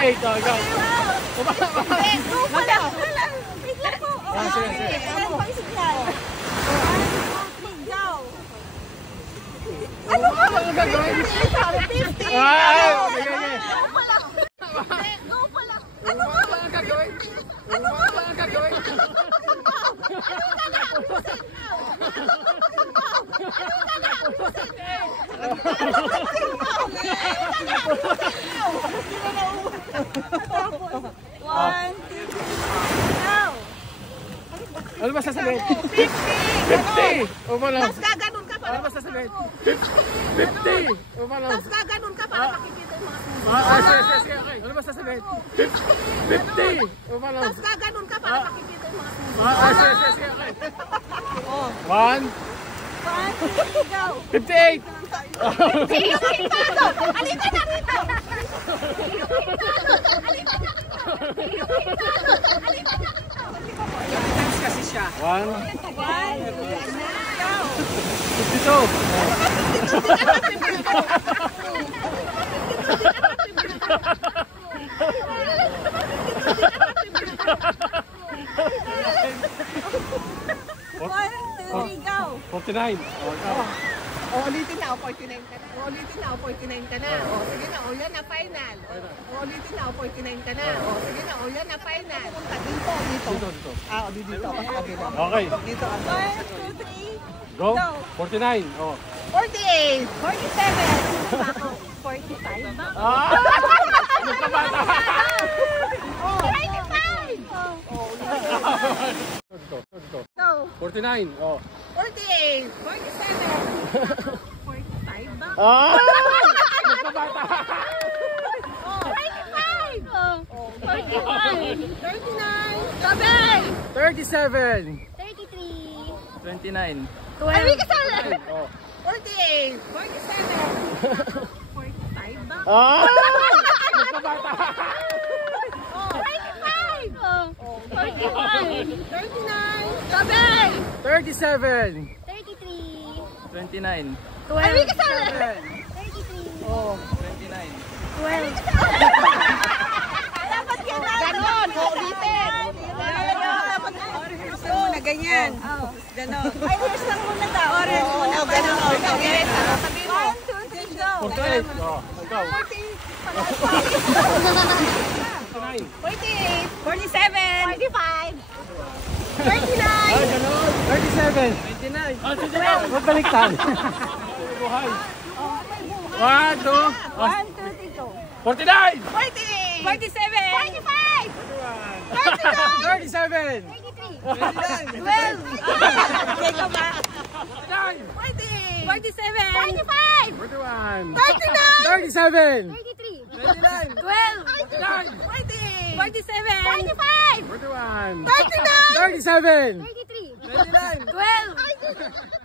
48. Oh, ikaw. Go pala. Wait lang po. Sige. Ano pang signal? 1, 2, 3, go. Ano ba? Ano gagawin? 50. Sige. Go pala. Ano ba? Ano gagawin? Ano ba? Ano gagawin? One, two, go. Ano ba sasabihin? 50. 50! Umalaw. Tapos gaganon ka para Ano ba sasabihin? 50! Umalaw. Tapos gaganon ka para makikita yung mga susunod. Sige, okay. Ano ba sasabihin? 50! Umalaw. Tapos gaganon ka para makikita yung mga susunod. Sige, okay. 1, 1, 2, 3, go. 58! Yung pintado! Alita na kita! Yung pintado! Alita na kita! Yung pintado! Alita na kita! Kasi siya. 1, 1, 2, 3, go! 49. Ulitin na, 49 ka na. Ulitin na, 49 ka na. Sige na, yan na, final. Ulitin na, 49 ka na. Sige na, yan na, final. Dito. Dito. Dito. Okay. Dito. 1, 2, 3, Go. 49. 48, 47, 45 ba? Nagkabata. 95! Go! 49. 48, 47, 45 ba? Nagkabata. 95! 39, 37. 33, 29. 12, ay, ka sa 48, 47, 45 ba? Nagkabata. 45! 39, 37. 33, 29. 12, ay, ka sa 29. 33, 12. Dapat ganon. Ulitin. Dapat muna ganyan. Ganon. Ay, rehearse lang muna daw. Rehearse muna. Ganon. Okay. Sabi mo. 1, 2, 3, go. 48. Ikaw. 48, 47, 45, 39. Ay, ganun. 37. 29. Sige na. Magbaliktad. Buhay. 1, 2. 1, 2, 3, go. 49. 40, 47, 45, 37. 33, 12. Ikaw ba? 40, 47, 45, 41. 39, 37. 33, 29. 12, 40, 47, 45, 41. 39, 37. 33, 29. 12.